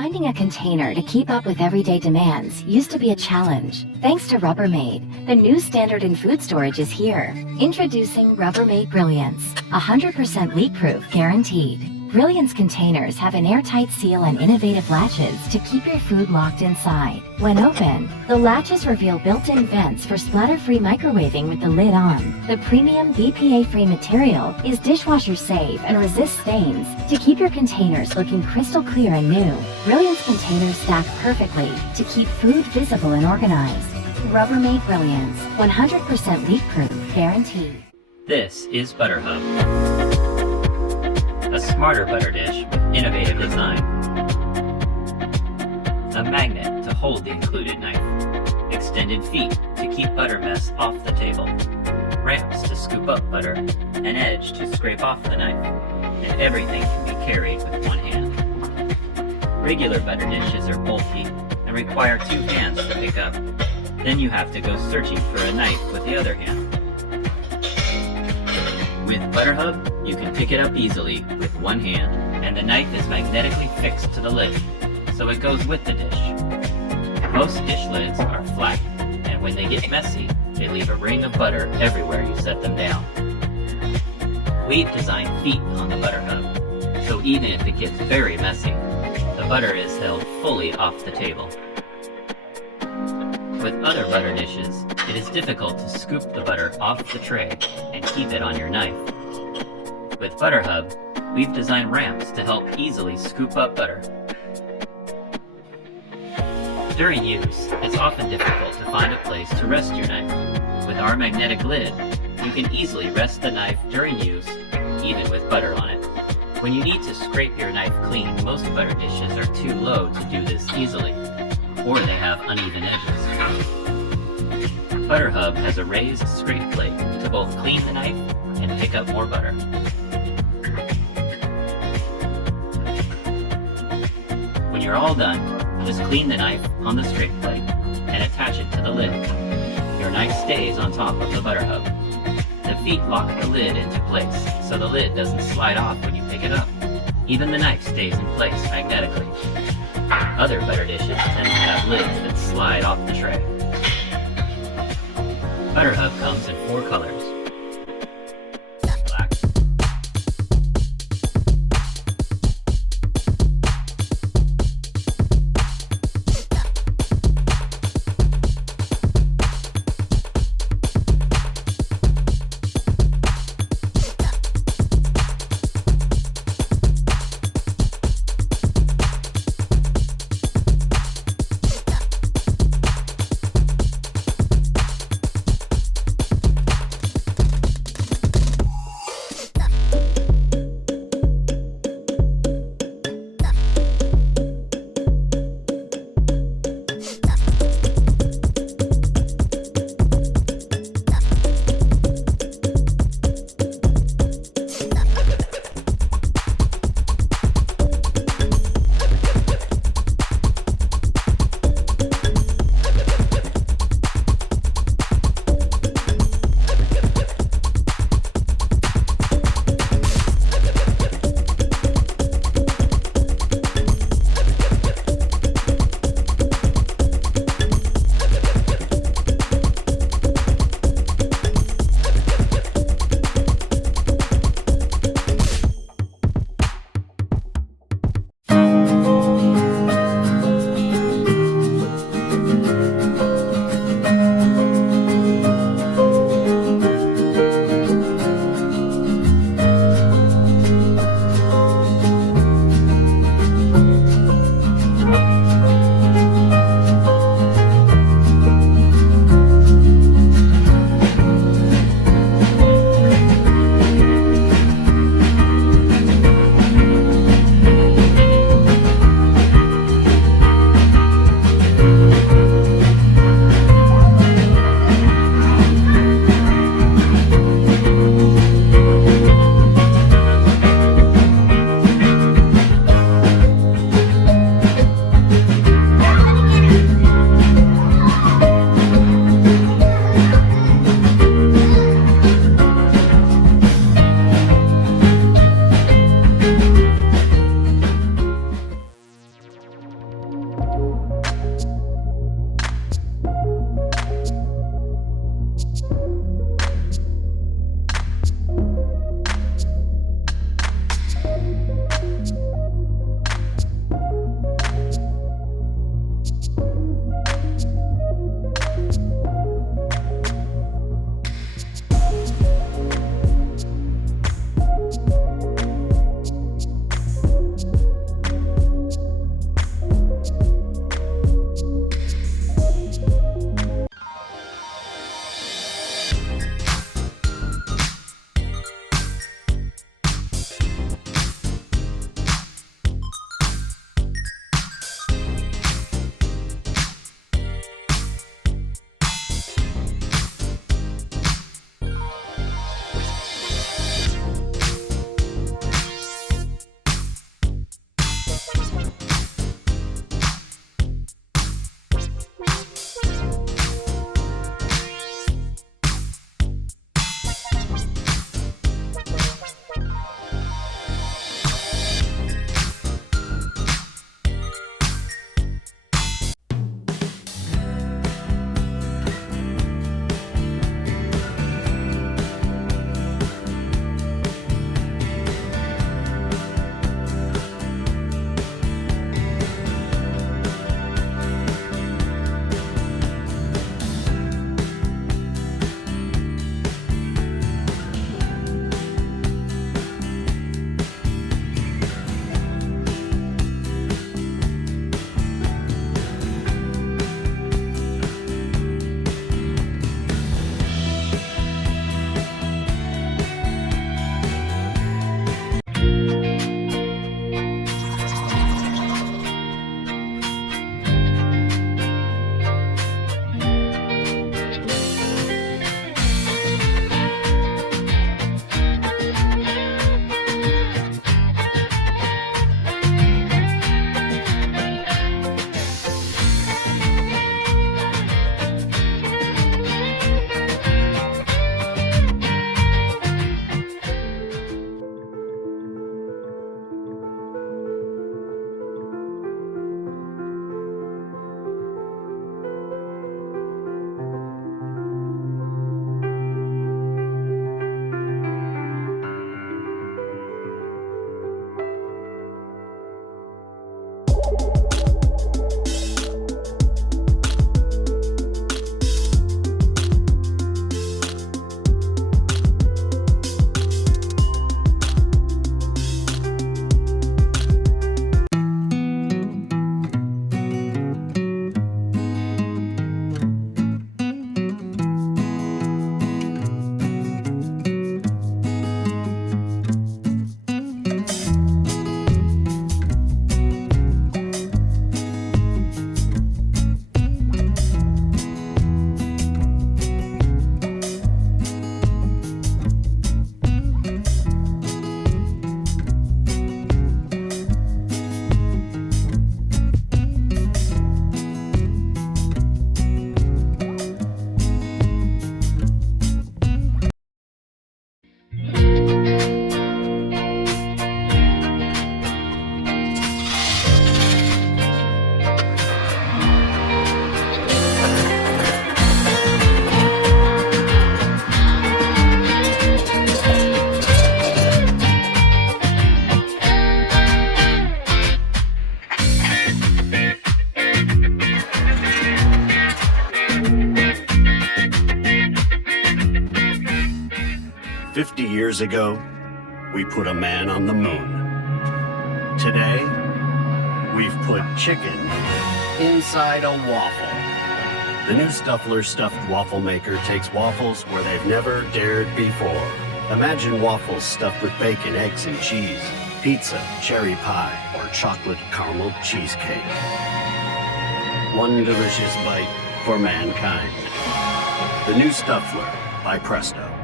Finding a container to keep up with everyday demands used to be a challenge. Thanks to Rubbermaid, the new standard in food storage is here. Introducing Rubbermaid Brilliance, 100% leak-proof guaranteed. Brilliance containers have an airtight seal and innovative latches to keep your food locked inside. When open, the latches reveal built-in vents for splatter-free microwaving with the lid on. The premium BPA-free material is dishwasher safe and resists stains to keep your containers looking crystal clear and new. Brilliance containers stack perfectly to keep food visible and organized. Rubbermaid Brilliance, 100% leak-proof guaranteed. This is ButterHub, a smarter butter dish with innovative design. A magnet to hold the included knife. Extended feet to keep butter mess off the table. Ramps to scoop up butter. An edge to scrape off the knife. And everything can be carried with one hand. Regular butter dishes are bulky and require two hands to pick up. Then you have to go searching for a knife with the other hand. With ButterHub, you can pick it up easily with one hand, and the knife is magnetically fixed to the lid, so it goes with the dish. Most dish lids are flat, and when they get messy, they leave a ring of butter everywhere you set them down. We've designed feet on the ButterHub, so even if it gets very messy, the butter is held fully off the table. With other butter dishes, it is difficult to scoop the butter off the tray and keep it on your knife. With ButterHub, we've designed ramps to help easily scoop up butter. During use, it's often difficult to find a place to rest your knife. With our magnetic lid, you can easily rest the knife during use, even with butter on it. When you need to scrape your knife clean, most butter dishes are too low to do this easily, or they have uneven edges. ButterHub has a raised scrape plate to both clean the knife and pick up more butter. When you're all done, just clean the knife on the scrape plate and attach it to the lid. Your knife stays on top of the ButterHub. The feet lock the lid into place, so the lid doesn't slide off when you pick it up. Even the knife stays in place magnetically. Other butter dishes tend to have lids that slide off the tray. ButterHub comes in 4 colors. Black, 50 years ago, we put a man on the moon. Today, we've put chicken inside a waffle. The new Stuffler stuffed waffle maker takes waffles where they've never dared before. Imagine waffles stuffed with bacon, eggs, and cheese, pizza, cherry pie, or chocolate caramel cheesecake. One delicious bite for mankind. The new Stuffler by Presto.